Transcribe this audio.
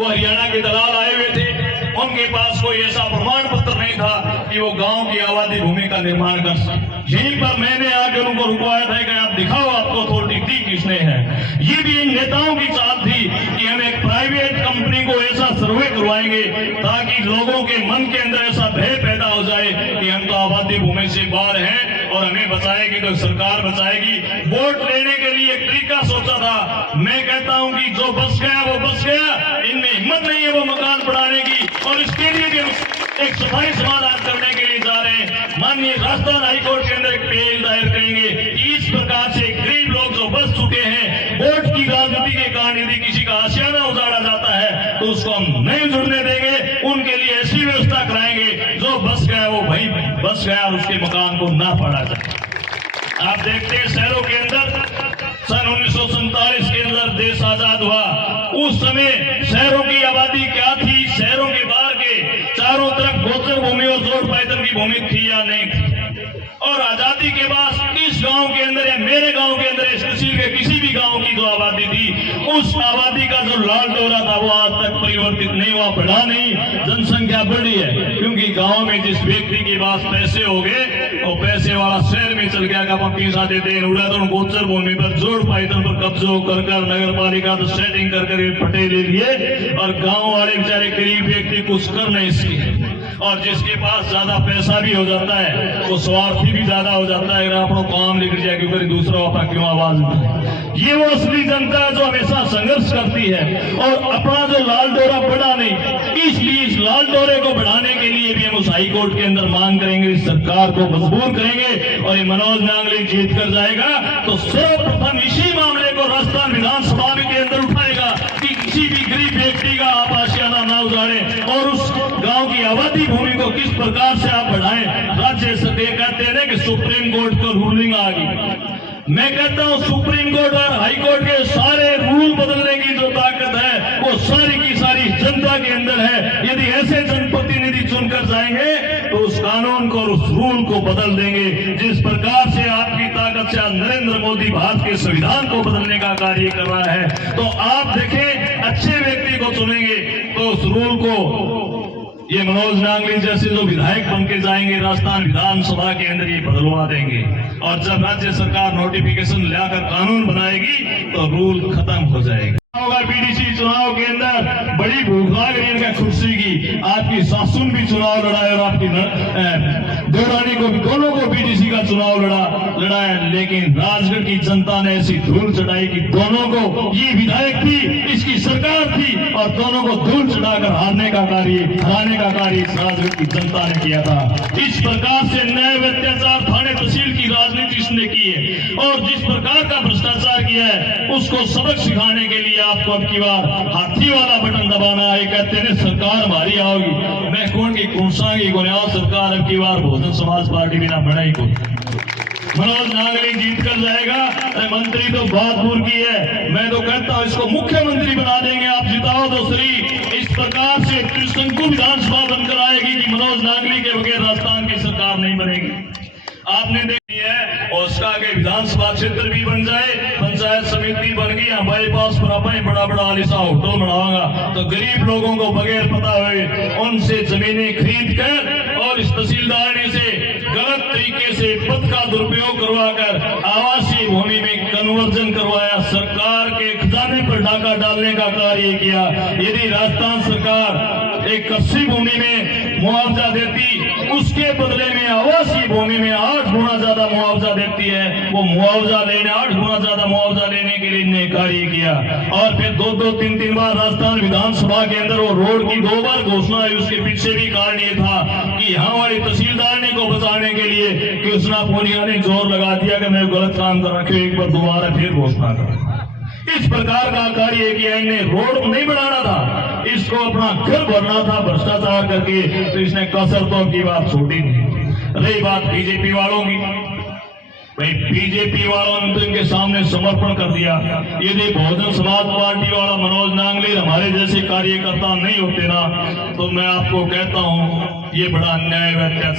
वो हरियाणा के दलाल आए हुए थे, उनके पास कोई ऐसा प्रमाण पत्र नहीं था कि वो गांव की आबादी भूमि का निर्माण कर सके। यहीं पर मैंने आकर उनको रुकवाया था कि आप दिखाओ आपको अथॉरिटी दी किसने है। ये भी इन नेताओं की चाल थी कि हम एक प्राइवेट कंपनी को ऐसा सर्वे करवाएंगे ताकि लोगों के मन के अंदर ऐसा भय पैदा हो जाए कि हम तो आबादी भूमि से बाहर हैं और हमें बचाएगी तो सरकार बचाएगी। वोट लेने के लिए एक तरीका सोचा था। मैं कहता हूं कि जो बस गया वो बस गया, इनमें हिम्मत नहीं है वो मकान बढ़ाने की, और इसके लिए भी एक सफाई समाधान करने के लिए जा रहे हैं। माननीय राजस्थान हाईकोर्ट के अंदर एक अपील दायर करेंगे कि इस प्रकार से गरीब लोग जो बस चुके हैं, वोट की राजनीति के कारण यदि किसी का आशियाना उजाड़ा जाता है तो उसको हम नहीं जुड़ने देंगे। उनके लिए ऐसी व्यवस्था कराएंगे जो बस गया वो भाई बस गया और उसके मकान को ना पड़ा जाए। आप देखते हैं शहरों के अंदर सन 1947 के अंदर देश आजाद हुआ, उस समय शहरों की आबादी क्या थी, शहरों के बाहर के चारों तरफ गोचर भूमि और जोड़ पायदन की भूमि थी या नहीं थी। और आजादी के बाद इस गांव के अंदर या मेरे गांव के अंदर इस तहसील के किसी भी गांव की जो आबादी थी, उस आबादी का जो लाल डोरा था वो आज तक परिवर्तित नहीं हुआ, बढ़ा नहीं, जनसंख्या बढ़ी है। क्योंकि गांव में जिस व्यक्ति के पास पैसे हो गए वो पैसे वाला शहर में चल गया, पैसा देते हैं उड़ा तो गोचर भूमि पर जोड़ पायदन पर कब्जो कर नगर पालिका तो सेटिंग कर पट्टे ले लिए, और गांव वाले बेचारे गरीब व्यक्ति कुछ कर नहीं सके। और जिसके पास ज्यादा पैसा भी हो जाता है वो स्वार्थी भी ज्यादा हो जाता है, अपना काम लेकर जाए क्योंकि दूसरा अपना क्यों आवाज नहीं। ये वो असली जनता है जो हमेशा संघर्ष करती है और अपना जो लाल डोरा बढ़ा नहीं। इसलिए इस लाल डोरे को बढ़ाने के लिए भी हम उस हाई कोर्ट के अंदर मांग करेंगे, इस सरकार को मजबूर करेंगे, और ये मनोज नांगली जीत कर जाएगा तो सर्वप्रथम इसी मामले को राजस्थान विधानसभा के अंदर उठाएगा कि किसी भी गरीब व्यक्ति का आप आशियाना ना उजाड़े, और उस गांव की आबादी भूमि को किस प्रकार से आप बढ़ाएं। राज्य सरकार कहते हैं कि सुप्रीम कोर्ट को रूलिंग आ गई। मैं कहता हूं सुप्रीम कोर्ट और हाई कोर्ट के सारे रूल बदलने की जो ताकत है वो सारी की सारी जनता के अंदर है। यदि ऐसे जनप्रतिनिधि चुनकर जाएंगे तो उस कानून को और उस रूल को बदल देंगे। जिस प्रकार से आपकी ताकत से नरेंद्र मोदी भारत के संविधान को बदलने का कार्य कर रहा है, तो आप देखें अच्छे व्यक्ति को चुनेंगे तो उस रूल को ये मनोज नांगली जैसे जो विधायक बन के जाएंगे राजस्थान विधानसभा के अंदर ये बदलवा देंगे। और जब राज्य सरकार नोटिफिकेशन लाकर कानून बनाएगी तो रूल खत्म हो जाएगा। बीडीसी चुनाव के अंदर बड़ी भूख लाग रही इनका कुर्सी की, आपकी सासुन भी चुनाव लड़ाए और आपकी देवरानी को भी, दोनों को बीडीसी का चुनाव लड़ाया, लेकिन राजगढ़ की जनता ने ऐसी धूल चढ़ाई कि दोनों को, ये विधायक थी इसकी सरकार थी, और दोनों को धूल चढ़ाकर हराने का कार्य इस राजगढ़ की जनता ने किया था। इस प्रकार से न्याय अत्याचार थाने तहसील की राजनीति इसने की है, और जिस प्रकार का भ्रष्टाचार किया है उसको सबक सिखाने के लिए आपको अब की बार हाथी वाला बटन दबाना है। कहते हैं सरकार हमारी आओगी, मैं कौन की कुंसा की गुनियाद सरकार अब की बार बहुजन समाज पार्टी बिना बढ़ाई को मनोज नांगली जीत कर जाएगा। मंत्री तो बहुत दूर की है, मैं तो कहता हूं इसको मुख्यमंत्री बना देंगे, आप जिताओ तो सही। इस प्रकार से त्रिशंकु विधानसभा बनकर आएगी कि मनोज नांगली के बगैर राजस्थान की सरकार नहीं बनेगी। आपने देखी है उसका के विधानसभा क्षेत्र भी बन जाए, पंचायत समिति बन गई, बाईपास पर अपने बड़ा आलिशा होटल बनाऊंगा तो गरीब लोगों को बगैर पता हुए उनसे जमीनें खरीद कर और इस तहसीलदारनी से गलत तरीके से पद का दुरुपयोग करवाकर आवासीय भूमि में कन्वर्जन करवाया, सरकार के खजाने पर डाका डालने का कार्य किया। यदि राजस्थान सरकार एक कृषि भूमि में मुआवजा देती, उसके बदले में आवासीय भूमि में 8 गुना ज्यादा मुआवजा देती है, वो मुआवजा लेने 8 गुना ज्यादा मुआवजा लेने के लिए इन्हें कार्य किया। और फिर 2-3 बार राजस्थान विधानसभा के अंदर वो रोड की 2 बार घोषणा हुई। उसके पीछे भी कारण ये था कि यहाँ वाली तहसीलदारनी को बचाने के लिए कृष्णा पूनिया ने जोर लगा दिया कि मैं गलत काम कर रखे, एक बार दोबारा फिर घोषणा कर। इस प्रकार का कार्य किया, इन्हें रोड नहीं बनाना था, इसको अपना घर भरना था भ्रष्टाचार करके, तो इसने कसर तो की बात छोटी नहीं। रही बात बीजेपी वालों की, भाई बीजेपी वालों ने इनके सामने समर्पण कर दिया। यदि बहुजन समाज पार्टी वाला मनोज नांगली हमारे जैसे कार्यकर्ता नहीं होते ना, तो मैं आपको कहता हूं ये बड़ा अन्याय है, अत्याचार।